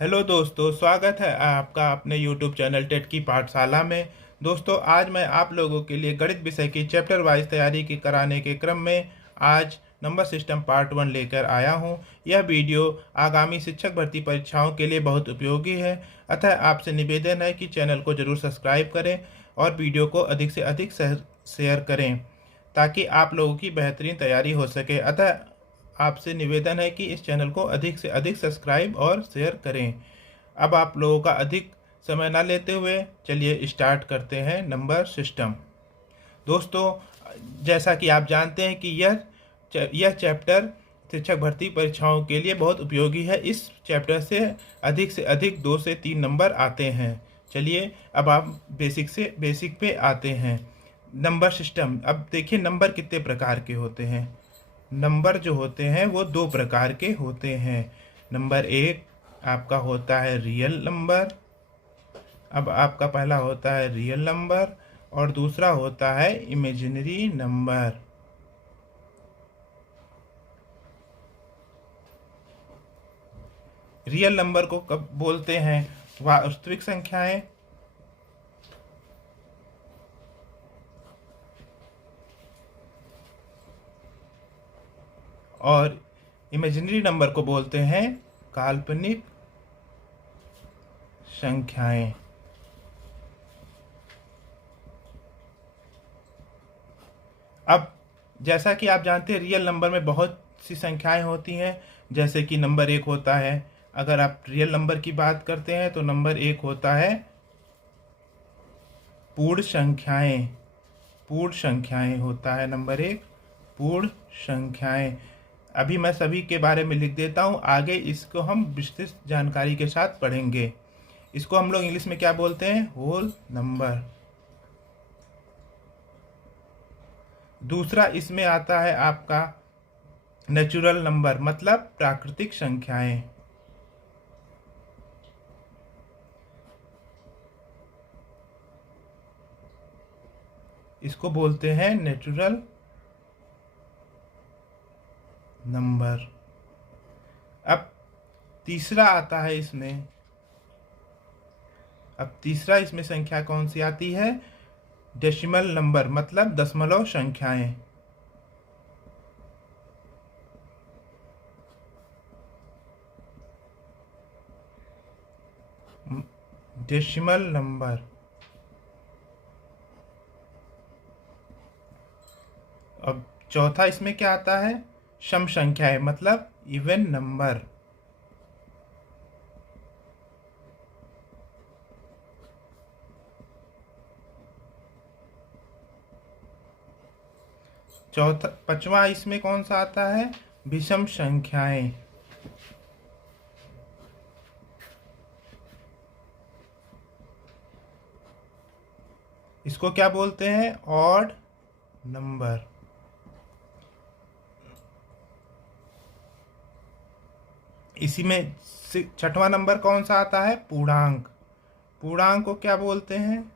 Hello दोस्तों, स्वागत है आपका अपने YouTube चैनल टेट की पाठशाला में। दोस्तों, आज मैं आप लोगों के लिए गणित विषय की चैप्टर वाइज तैयारी की कराने के क्रम में आज नंबर सिस्टम पार्ट 1 लेकर आया हूं। यह वीडियो आगामी शिक्षक भर्ती परीक्षाओं के लिए बहुत उपयोगी है। अतः आपसे निवेदन है कि चैनल को जरूर सब्सक्राइब करें और वीडियो को अधिक से अधिक शेयर करें ताकि आप लोगों की बेहतरीन तैयारी हो सके। अतः आपसे निवेदन है कि इस चैनल को अधिक से अधिक सब्सक्राइब और शेयर करें। अब आप लोगों का अधिक समय ना लेते हुए चलिए स्टार्ट करते हैं नंबर सिस्टम। दोस्तों, जैसा कि आप जानते हैं कि यह चैप्टर शिक्षक भर्ती परीक्षाओं के लिए बहुत उपयोगी है। इस चैप्टर से अधिक 2 से 3 नंबर आते हैं। चलिए अब आप बेसिक पे आते हैं। Number system. अब देखिए नंबर कितने प्रकार के होते हैं। नंबर जो होते हैं वो 2 प्रकार के होते हैं। नंबर एक आपका होता है रियल नंबर। अब आपका पहला होता है रियल नंबर और दूसरा होता है इमेजिनरी नंबर। रियल नंबर को कब बोलते हैं? वास्तविक संख्याएं। और इमेजिनरी नंबर को बोलते हैं काल्पनिक संख्याएं। अब जैसा कि आप जानते हैं रियल नंबर में बहुत सी संख्याएं होती हैं। जैसे कि नंबर एक होता है, अगर आप रियल नंबर की बात करते हैं तो नंबर एक होता है पूर्ण संख्याएं। पूर्ण संख्याएं होता है नंबर एक, पूर्ण संख्याएं। अभी मैं सभी के बारे में लिख देता हूं, आगे इसको हम विस्तृत जानकारी के साथ पढ़ेंगे। इसको हम लोग इंग्लिश में क्या बोलते हैं? Whole number. दूसरा इसमें आता है आपका नेचुरल नंबर, मतलब प्राकृतिक संख्याएं। इसको बोलते हैं नेचुरल नंबर। अब तीसरा आता है इसमें। अब तीसरा इसमें संख्या कौन सी आती है? डेसिमल नंबर, मतलब दशमलव संख्याएं। Decimal number. अब चौथा इसमें क्या आता है? सम संख्याएं, मतलब इवन नंबर। चौथा पांचवा इसमें कौन सा आता है? विषम संख्याएं। इसको क्या बोलते हैं? Odd number. इसी में छठवां नंबर कौन सा आता है? पूर्णांक। पूर्णांक को क्या बोलते हैं?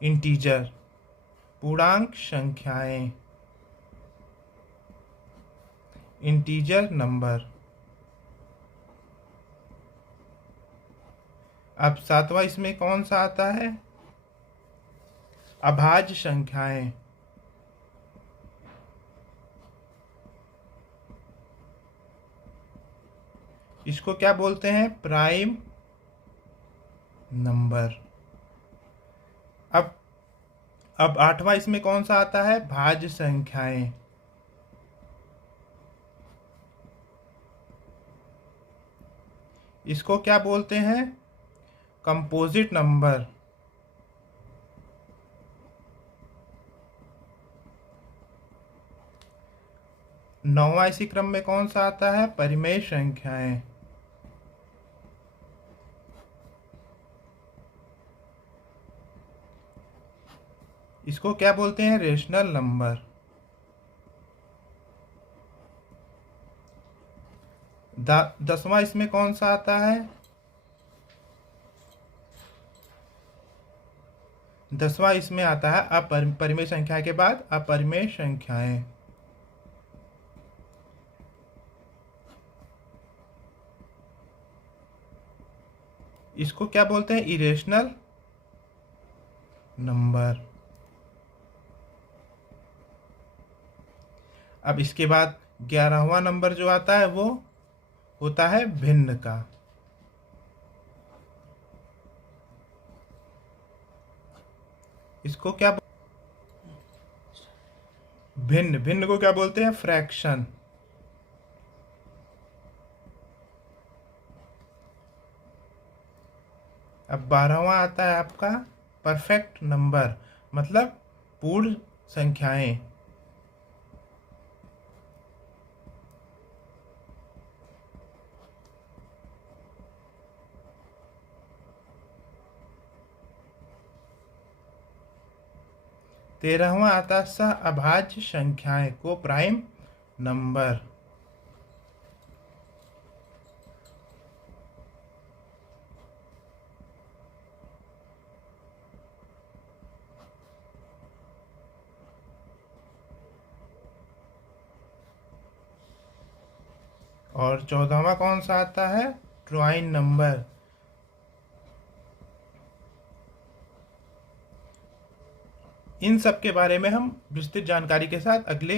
इंटीजर। पूर्णांक संख्याएं, इंटीजर नंबर। अब सातवां इसमें कौन सा आता है? अभाज्य संख्याएं। इसको क्या बोलते हैं? Prime number. अब आठवां इसमें कौन सा आता है? भाज्य संख्याएं। इसको क्या बोलते हैं? Composite number. नौवां इसी क्रम में कौन सा आता है? परिमेय संख्याएं। इसको क्या बोलते हैं? Rational number. दसवां इसमें कौन सा आता है? दसवां इसमें आता है परिमेय संख्या के बाद अपरिमेय संख्याएं। इसको क्या बोलते हैं? Irrational number. अब इसके बाद 11वां नंबर जो आता है वो होता है भिन्न का। इसको क्या भिन्न भिन्न को क्या बोलते हैं? फ्रैक्शन। अब 12वां आता है आपका परफेक्ट नंबर, मतलब पूर्ण संख्याएं। तेरहवां आता सह अभाज्य संख्याएं को प्राइम नंबर। और 14वां कौन सा आता है? ट्राइन नंबर। इन सब के बारे में हम विस्तृत जानकारी के साथ अगले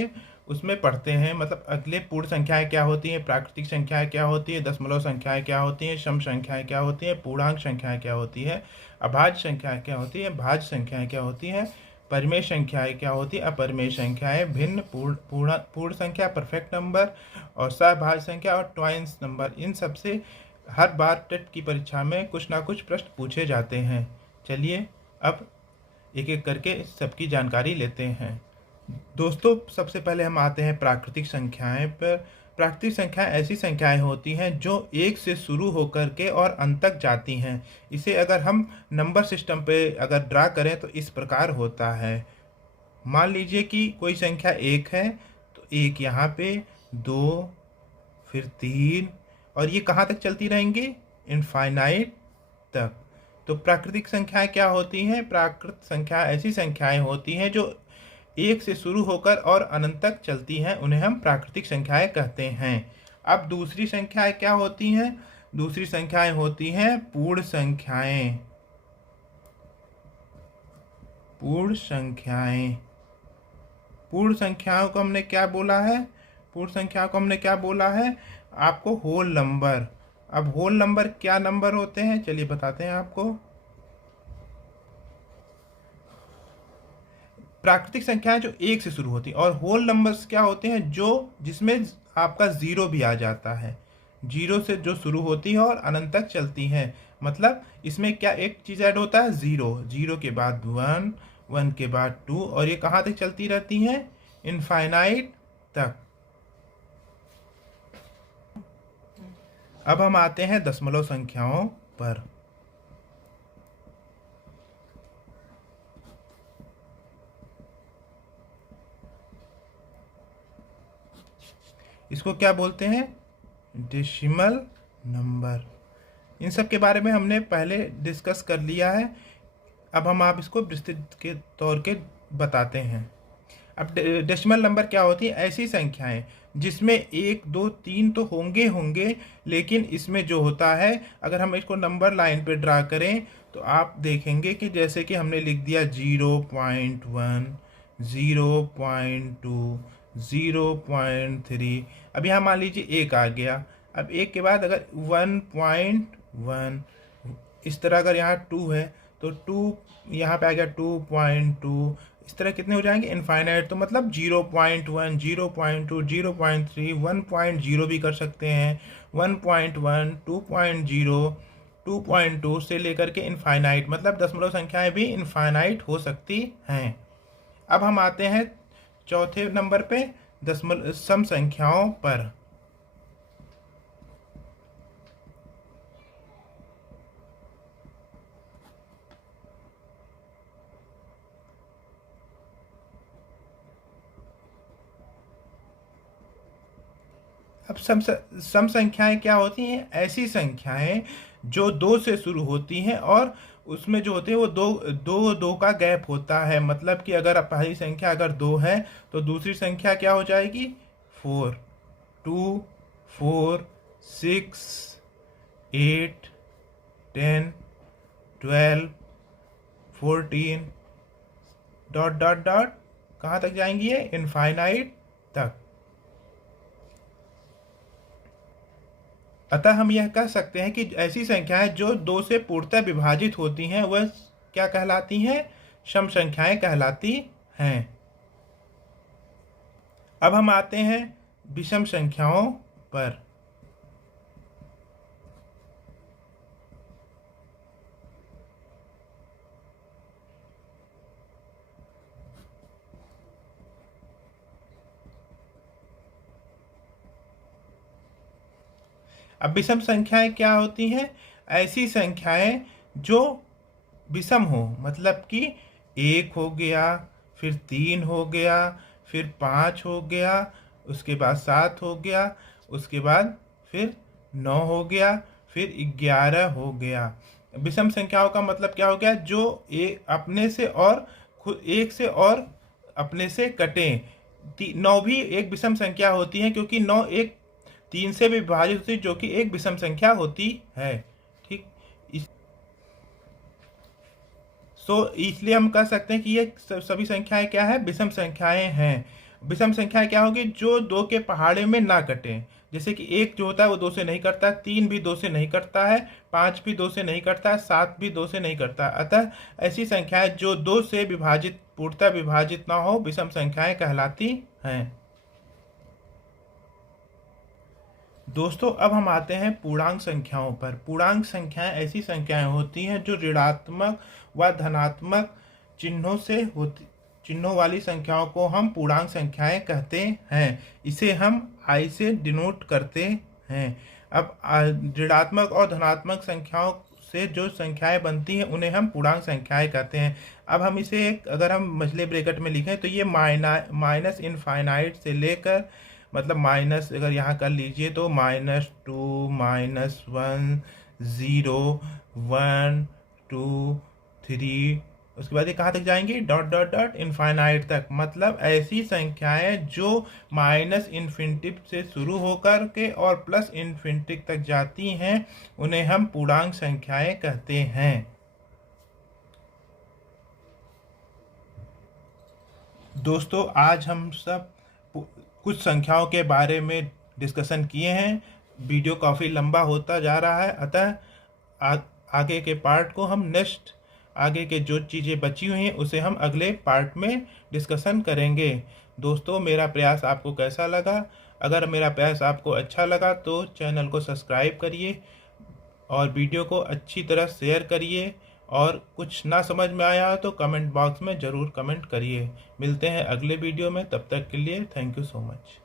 उसमें पढ़ते हैं, मतलब अगले पूर्ण संख्याएं क्या होती हैं, प्राकृतिक संख्याएं क्या होती है, दशमलव संख्याएं क्या होती हैं, सम संख्याएं क्या होती हैं, पूर्णांक संख्याएं क्या होती है, अभाज्य संख्याएं क्या होती है, भाज्य संख्याएं क्या होती हैं, परिमेय संख्याएं क्या होती है, अपरिमेय संख्याएं, भिन्न, पूर्ण संख्या, परफेक्ट नंबर, और सहभाज्य संख्या और ट्वाइंस नंबर। इन सब से हर बार टेट की परीक्षा में कुछ ना कुछ प्रश्न पूछे जाते हैं। चलिए अब एक एक करके इस सबकी जानकारी लेते हैं। दोस्तों सबसे पहले हम आते हैं प्राकृतिक संख्याएं पर। प्राकृतिक संख्याएं ऐसी संख्याएं होती हैं जो एक से शुरू होकर के और अंत तक जाती हैं। इसे अगर हम नंबर सिस्टम पे अगर ड्रा करें तो इस प्रकार होता है। मान लीजिए कि कोई संख्या 1 है, तो 1 यहाँ पे, 2, फिर 3, और ये कहाँ तक चलती रहेंगी? इनफाइनाइट तक। तो प्राकृतिक संख्याएं क्या होती हैं? प्राकृत संख्या ऐसी संख्याएं होती हैं जो एक से शुरू होकर और अनंत तक चलती हैं, उन्हें हम प्राकृतिक संख्याएं कहते हैं। अब दूसरी संख्याएं क्या होती हैं? दूसरी संख्याएं होती हैं पूर्ण संख्याएं। पूर्ण संख्याएं। पूर्ण संख्याओं को हमने क्या बोला है? पूर्ण संख्याओं को हमने क्या बोला है? आपको होल नंबर। अब होल नंबर क्या नंबर होते हैं? चलिए बताते हैं आपको। प्राकृतिक संख्याएं जो एक से शुरू होती हैं, और होल नंबर्स क्या होते हैं? जो जिसमें आपका जीरो भी आ जाता है। जीरो से जो शुरू होती है और अनंत तक चलती है। मतलब इसमें क्या एक चीज ऐड होता है? जीरो। जीरो के बाद 1, 1 के बाद 2, और ये कहाँ तक चलती रहती हैं? इनफाइनाइट तक। अब हम आते हैं दशमलव संख्याओं पर। इसको क्या बोलते हैं? Decimal number. इन सब के बारे में हमने पहले डिस्कस कर लिया है। अब हम आप इसको विस्तृत के तौर के बताते हैं। अब डेसिमल नंबर क्या होती है? ऐसी संख्याएं जिसमें 1, 2, 3 तो होंगे होंगे, लेकिन इसमें जो होता है, अगर हम इसको नंबर लाइन पे ड्रा करें तो आप देखेंगे कि जैसे कि हमने लिख दिया 0.1, 0.2, 0.3। अब यहाँ मान लीजिए 1 आ गया। अब 1 के बाद अगर 1.1, इस तरह अगर यहाँ 2 है तो 2 यहाँ पे आ गया 2.2। इस तरह कितने हो जाएंगे? इनफाइनाइट। तो मतलब 0.1, 0.2, 0.3, 1.0 भी कर सकते हैं, 1.1, 2.0, 2.2 से लेकर के इनफाइनाइट, मतलब दशमलव संख्याएं भी इनफाइनाइट हो सकती हैं। अब हम आते हैं चौथे नंबर पे, दशमलव सम संख्याओं पर। अब सम संख्याएं क्या होती हैं? ऐसी संख्याएं जो 2 से शुरू होती हैं और उसमें जो होते हैं वो दो दो दो का गैप होता है। मतलब कि अगर पहली संख्या अगर 2 है तो दूसरी संख्या क्या हो जाएगी? 4, 2, 4, 6, 8, 10, 12, 14 डॉट डॉट डॉट कहाँ तक जाएंगी ये? इनफाइनाइट तक। अतः हम यह कह सकते हैं कि ऐसी संख्याएं जो 2 से पूर्णतः विभाजित होती हैं वह क्या कहलाती हैं? सम संख्याएं कहलाती हैं। अब हम आते हैं विषम संख्याओं पर। अब विषम संख्याएं क्या होती हैं? ऐसी संख्याएं जो विषम हो, मतलब कि 1 हो गया, फिर 3 हो गया, फिर 5 हो गया, उसके बाद 7 हो गया, उसके बाद फिर 9 हो गया, फिर 11 हो गया। विषम संख्याओं का मतलब क्या हो गया? जो अपने से और खुद एक से और अपने से कटें। 9 भी एक विषम संख्या होती है, क्योंकि 9 एक 3 से भी विभाजित होती है, जो कि एक विषम संख्या होती है। ठीक, इसलिए हम कह सकते हैं कि ये सभी संख्याएं क्या है? विषम संख्याएं हैं। विषम संख्याएं क्या होगी? जो 2 के पहाड़े में ना कटें। जैसे कि 1 जो होता है वो 2 से नहीं कटता, 3 भी 2 से नहीं कटता है, 5 भी 2 से नहीं कटता है, 7 भी 2 से नहीं कटता। अतः ऐसी संख्याएं जो 2 से विभाजित पूर्णतः विभाजित ना हो, विषम संख्याएं कहलाती हैं। दोस्तों अब हम आते हैं पूर्णांक संख्याओं पर। पूर्णांक संख्याएं ऐसी संख्याएं होती हैं जो ऋणात्मक व धनात्मक चिन्हों वाली संख्याओं को हम पूर्णांक संख्याएं कहते हैं। इसे हम आई से डिनोट करते हैं। अब ऋणात्मक और धनात्मक संख्याओं से जो संख्याएं बनती हैं उन्हें हम पूर्णांक संख्याएं कहते हैं। अब हम इसे अगर हम मझले ब्रैकेट में लिखें तो ये माइनस इनफाइनाइट से लेकर, मतलब माइनस अगर यहाँ कर लीजिए तो -2, -1, 0, 1, 2, 3, उसके बाद ये कहाँ तक जाएंगी? डॉट डॉट डॉट इनफाइनाइट तक। मतलब ऐसी संख्याएं जो माइनस इन्फिनिटी से शुरू होकर के और प्लस इन्फिनिटी तक जाती हैं उन्हें हम पूर्णांक संख्याएं कहते हैं। दोस्तों आज हम सब कुछ संख्याओं के बारे में डिस्कशन किए हैं। वीडियो काफ़ी लंबा होता जा रहा है, अतः आगे के पार्ट को हम आगे के जो चीज़ें बची हुई हैं उसे हम अगले पार्ट में डिस्कशन करेंगे। दोस्तों मेरा प्रयास आपको कैसा लगा? अगर मेरा प्रयास आपको अच्छा लगा तो चैनल को सब्सक्राइब करिए और वीडियो को अच्छी तरह शेयर करिए, और कुछ ना समझ में आया तो कमेंट बॉक्स में ज़रूर कमेंट करिए। मिलते हैं अगले वीडियो में, तब तक के लिए थैंक यू सो मच।